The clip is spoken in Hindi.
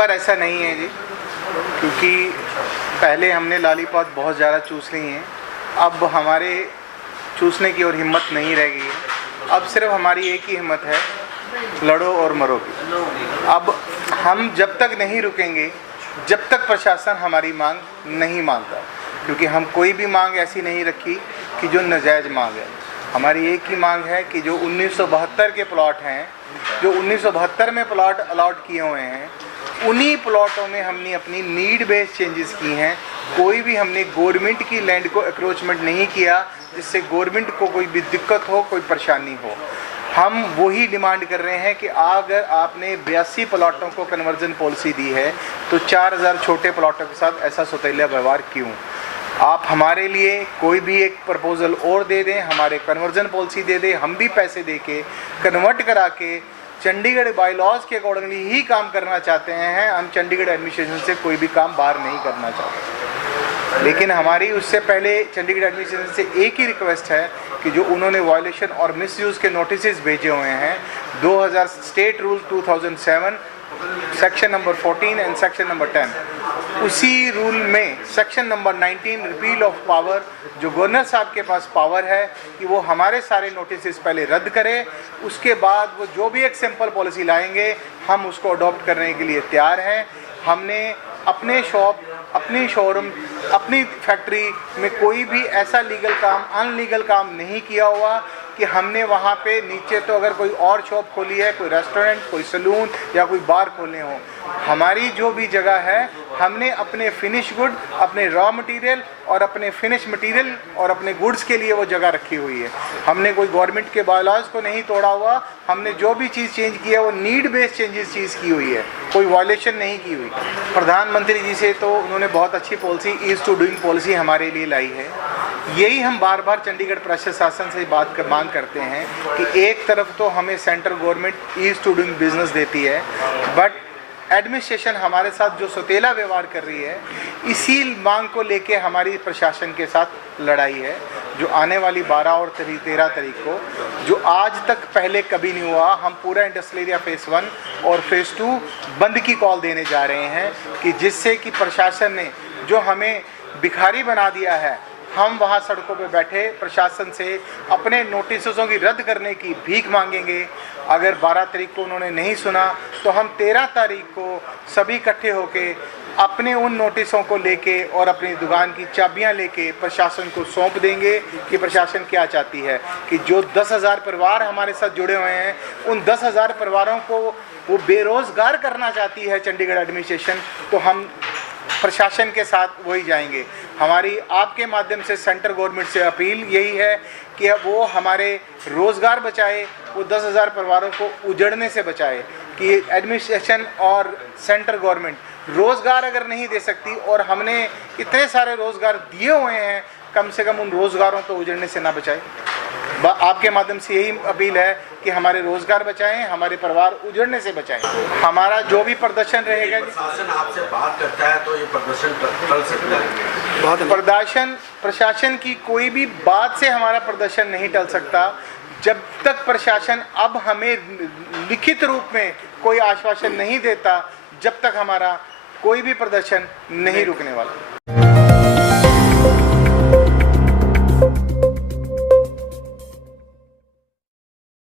बार ऐसा नहीं है जी, क्योंकि पहले हमने लॉलीपॉप बहुत ज़्यादा चूस ली हैं, अब हमारे चूसने की और हिम्मत नहीं रह गई है। अब सिर्फ हमारी एक ही हिम्मत है, लड़ो और मरो की। अब हम जब तक नहीं रुकेंगे, जब तक प्रशासन हमारी मांग नहीं मानता, क्योंकि हम कोई भी मांग ऐसी नहीं रखी कि जो नाजायज़ मांग है। हमारी एक ही मांग है कि जो 1972 के प्लॉट हैं, जो 1972 में प्लॉट अलॉट किए हुए हैं, उन्हीं प्लॉटों में हमने अपनी नीड बेस्ड चेंजेस की हैं। कोई भी हमने गवर्नमेंट की लैंड को एक्रोचमेंट नहीं किया जिससे गवर्नमेंट को कोई भी दिक्कत हो, कोई परेशानी हो। हम वही डिमांड कर रहे हैं कि अगर आपने 82 प्लॉटों को कन्वर्जन पॉलिसी दी है तो 4000 छोटे प्लॉटों के साथ ऐसा सौतेला व्यवहार क्यों? आप हमारे लिए कोई भी एक प्रपोजल और दे दें, हमारे कन्वर्जन पॉलिसी दे दें, हम भी पैसे दे के कन्वर्ट करा के चंडीगढ़ बाई लॉज के अकॉर्डिंगली ही काम करना चाहते हैं। हम चंडीगढ़ एडमिनिस्ट्रेशन से कोई भी काम बाहर नहीं करना चाहते। लेकिन हमारी उससे पहले चंडीगढ़ एडमिनिस्ट्रेशन से एक ही रिक्वेस्ट है कि जो उन्होंने वायलेशन और मिसयूज़ के नोटिस भेजे हुए हैं 2000 state rule 2007 section number 14 and section number 10, उसी रूल में section number 19 repeal of power, जो गवर्नर साहब के पास पावर है कि वो हमारे सारे नोटिस पहले रद्द करें, उसके बाद वो जो भी एक सिंपल पॉलिसी लाएंगे हम उसको अडॉप्ट करने के लिए तैयार हैं। हमने अपने शॉप, अपनी शोरूम, अपनी फैक्ट्री में कोई भी ऐसा लीगल काम, अनलीगल काम नहीं किया हुआ कि हमने वहाँ पे नीचे तो अगर कोई और शॉप खोली है, कोई रेस्टोरेंट, कोई सलून या कोई बार खोले हों। हमारी जो भी जगह है हमने अपने फिनिश गुड, अपने रॉ मटेरियल और अपने फिनिश मटेरियल और अपने गुड्स के लिए वो जगह रखी हुई है। हमने कोई गवर्नमेंट के बायलॉज को नहीं तोड़ा हुआ। हमने जो भी चीज़ चेंज की है वो नीड बेस्ड चेंजेस चीज़ की हुई है, कोई वायलेशन नहीं की हुई। प्रधानमंत्री जी से तो उन्होंने बहुत अच्छी policy, ease to doing policy हमारे लिए लाई है। यही हम बार बार चंडीगढ़ प्रशासन से मांग करते हैं कि एक तरफ तो हमें central government ease to doing business देती है, बट एडमिनिस्ट्रेशन हमारे साथ जो सौतेला व्यवहार कर रही है, इसी मांग को लेके हमारी प्रशासन के साथ लड़ाई है, जो आने वाली 12 और 13 तारीख को, जो आज तक पहले कभी नहीं हुआ। हम पूरा इंडस्ट्रियल एरिया फेज़ 1 और फेज़ 2 बंद की कॉल देने जा रहे हैं कि जिससे कि प्रशासन ने जो हमें भिखारी बना दिया है, हम वहाँ सड़कों पे बैठे प्रशासन से अपने नोटिसों की रद्द करने की भीख मांगेंगे। अगर 12 तारीख को उन्होंने नहीं सुना तो हम 13 तारीख को सभी इकट्ठे होके अपने उन नोटिसों को लेके और अपनी दुकान की चाबियां लेके प्रशासन को सौंप देंगे कि प्रशासन क्या चाहती है कि जो 10,000 परिवार हमारे साथ जुड़े हुए हैं, उन 10,000 परिवारों को वो बेरोज़गार करना चाहती है चंडीगढ़ एडमिनिस्ट्रेशन, तो हम प्रशासन के साथ वही जाएंगे। हमारी आपके माध्यम से सेंट्रल गवर्नमेंट से अपील यही है कि वो हमारे रोज़गार बचाए, वो 10,000 परिवारों को उजड़ने से बचाए। कि एडमिनिस्ट्रेशन और सेंट्रल गवर्नमेंट रोज़गार अगर नहीं दे सकती और हमने इतने सारे रोज़गार दिए हुए हैं, कम से कम उन रोज़गारों को उजड़ने से ना बचाए। आपके माध्यम से यही अपील है कि हमारे रोज़गार बचाएं, हमारे परिवार उजड़ने से बचाएं। हमारा जो भी प्रदर्शन रहेगा, प्रशासन आपसे बात करता है तो ये प्रदर्शन टल सकता है। प्रशासन की कोई भी बात से हमारा प्रदर्शन नहीं टल सकता जब तक प्रशासन अब हमें लिखित रूप में कोई आश्वासन नहीं देता, जब तक हमारा कोई भी प्रदर्शन नहीं रुकने वाला।